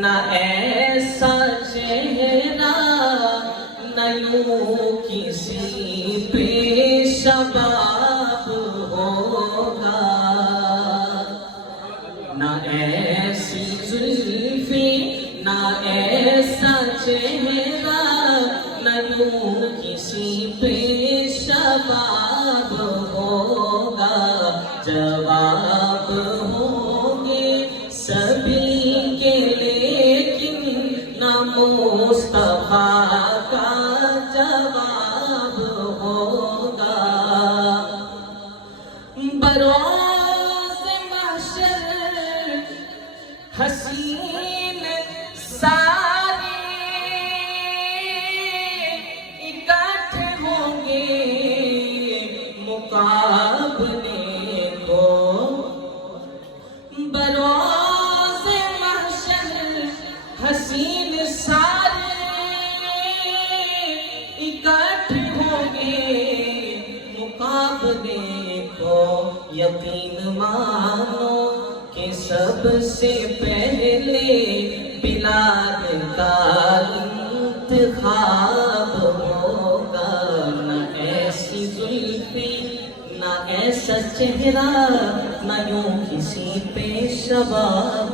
نہ ایسا چہرہ نہ یوں کسی پہ شباب ہوگا، نہ ایسی زلفیں نہ ایسا چہرہ نہ یوں کسی پہ شباب ہوگا، جواب ہوں گے سبھی کے لیکن نہ مصطفیٰ کا جواب ہوگا۔ بروز محشر حسین سارے اکٹھے ہوں گے مقابلے کو، بروز محشر حسین سارے اکٹھے ہوں گے مقابلے کو، یقین مانو کہ سب سے پہلے بلال کا انتخاب ہوگا، نہ ایسی زلفیں نہ ایسا چہرہ نہ یوں کسی پہ شباب